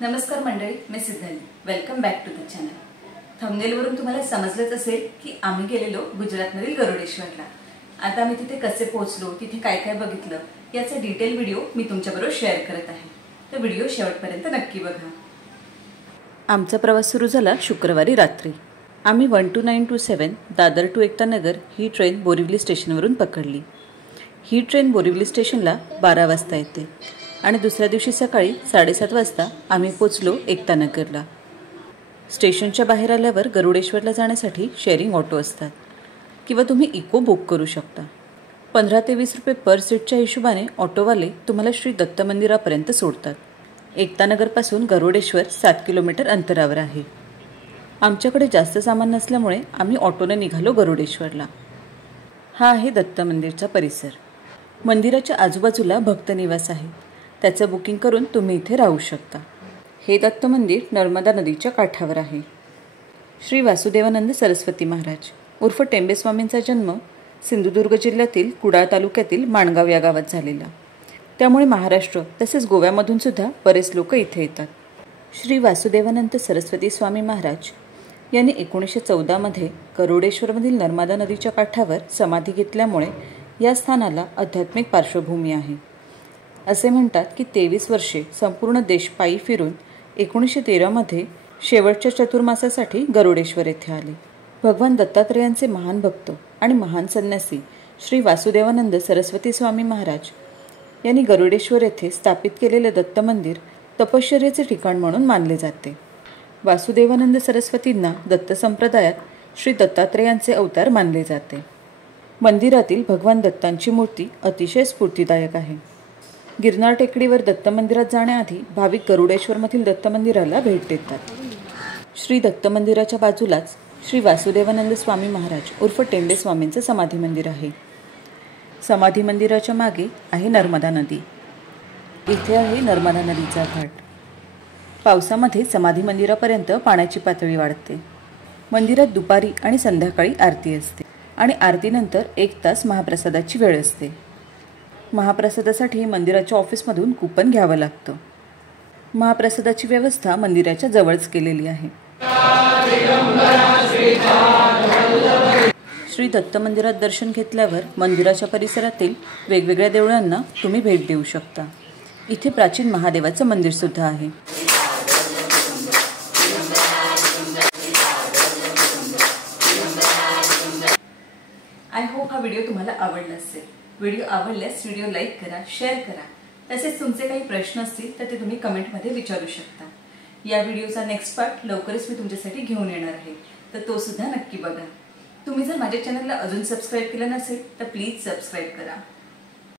नमस्कार मंडळी, मी Siddhali. Welcome back to the channel. थंबनेलवरून तुम्हाला समजलंच असेल की आम्ही गेलेलो गुजरातमधील गरुडेश्वरला. आता आम्ही तिथे कसे पोहोचलो, तिथे काय काय बघितलं याचा डिटेल व्हिडिओ मी तुमच्याबरोबर शेअर करत आहे. तर व्हिडिओ शेवटपर्यंत नक्की बघा. आमचा प्रवास सुरू झाला शुक्रवारी रात्री. आम्ही 12927 दादर टू एकता नगर ही ट्रेन बोरिवली स्टेशनवरून पकडली. ही ट्रेन बोरिवली स्टेशनला 12 वाजता येते आणि दुसऱ्या दिवशी सकाळी 7:30 वाजता आम्ही पोचलो एकता नगरला. स्टेशनच्या बाहेर आल्यावर गरुडेश्वरला जाण्यासाठी शेअरिंग ऑटो असतात किंवा तुम्ही इको बुक करू शकता. 15 ते 20 रुपये पर सीटच्या हिशोबाने ऑटोवाले तुम्हाला श्री दत्त मंदिरापर्यंत सोडतात. एकता नगरपासून गरुडेश्वर 7 किलोमीटर अंतरावर आहे. आमच्याकडे जास्त सामान नसल्यामुळे आम्ही ऑटोने निघालो गरुडेश्वरला. हा आहे दत्त मंदिरचा परिसर. मंदिराच्या आजूबाजूला भक्त निवास आहे. त्याचं बुकिंग करून तुम्ही इथे राहू शकता. हे दत्त मंदिर नर्मदा नदीच्या काठावर आहे. श्री वासुदेवानंद सरस्वती महाराज उर्फ टेंबेस्वामींचा जन्म सिंधुदुर्ग जिल्ह्यातील कुडाळ तालुक्यातील माणगाव या गावात झालेला. त्यामुळे महाराष्ट्र तसेच गोव्यामधून सुद्धा बरेच लोक इथे येतात. श्री वासुदेवानंद सरस्वती स्वामी महाराज यांनी 1914 गरुडेश्वरमधील नर्मदा नदीच्या काठावर समाधी घेतल्यामुळे या स्थानाला आध्यात्मिक पार्श्वभूमी आहे. असे म्हणतात की 23 वर्षे संपूर्ण देश पायी फिरून 1913 शेवटच्या चतुर्मासासाठी गरुडेश्वर येथे आले. भगवान दत्तात्रेयांचे महान भक्त आणि महान संन्यासी श्री वासुदेवानंद सरस्वती स्वामी महाराज यांनी गरुडेश्वर येथे स्थापित केलेले दत्त मंदिर तपश्चर्येचे ठिकाण म्हणून मानले जाते. वासुदेवानंद सरस्वतींना दत्त संप्रदायात श्री दत्तात्रेयांचे अवतार मानले जाते. मंदिरातील भगवान दत्तांची मूर्ती अतिशय स्फूर्तिदायक आहे. गिरनार टेकडीवर दत्त मंदिरात जाण्याआधी भाविक गरुडेश्वरमधील दत्त मंदिराला भेट देतात. श्री दत्त मंदिराच्या बाजूलाच श्री वासुदेवानंद स्वामी महाराज उर्फ टेंबे स्वामींचं समाधी मंदिर आहे. समाधी मंदिराच्या मागे आहे नर्मदा नदी. इथे आहे नर्मदा नदीचा घाट. पावसामध्ये समाधी मंदिरापर्यंत पाण्याची पातळी वाढते. मंदिरात दुपारी आणि संध्याकाळी आरती असते आणि आरतीनंतर 1 तास महाप्रसादाची वेळ असते. महाप्रसादासाठी मंदिराच्या ऑफिसमधून कूपन घ्यावं लागतं. महाप्रसादाची व्यवस्था मंदिराच्या जवळच केलेली आहे. श्री दत्त मंदिरात दर्शन घेतल्यावर मंदिराच्या परिसरातील वेगवेगळ्या देवळांना तुम्ही भेट देऊ शकता. इथे प्राचीन महादेवाचं मंदिर सुद्धा आहे. आय होप हा व्हिडिओ तुम्हाला आवडला असेल. व्हिडिओ आवडल्यास व्हिडिओ लाईक करा, शेअर करा. तसेच तुमचे काही प्रश्न असतील तर ते तुम्ही कमेंटमध्ये विचारू शकता. या व्हिडिओचा नेक्स्ट पार्ट लवकरच मी तुमच्यासाठी घेऊन येणार आहे, तर तो सुद्धा नक्की बघा. तुम्ही जर माझ्या चॅनलला अजून सबस्क्राईब केलं नसेल तर प्लीज सबस्क्राईब करा.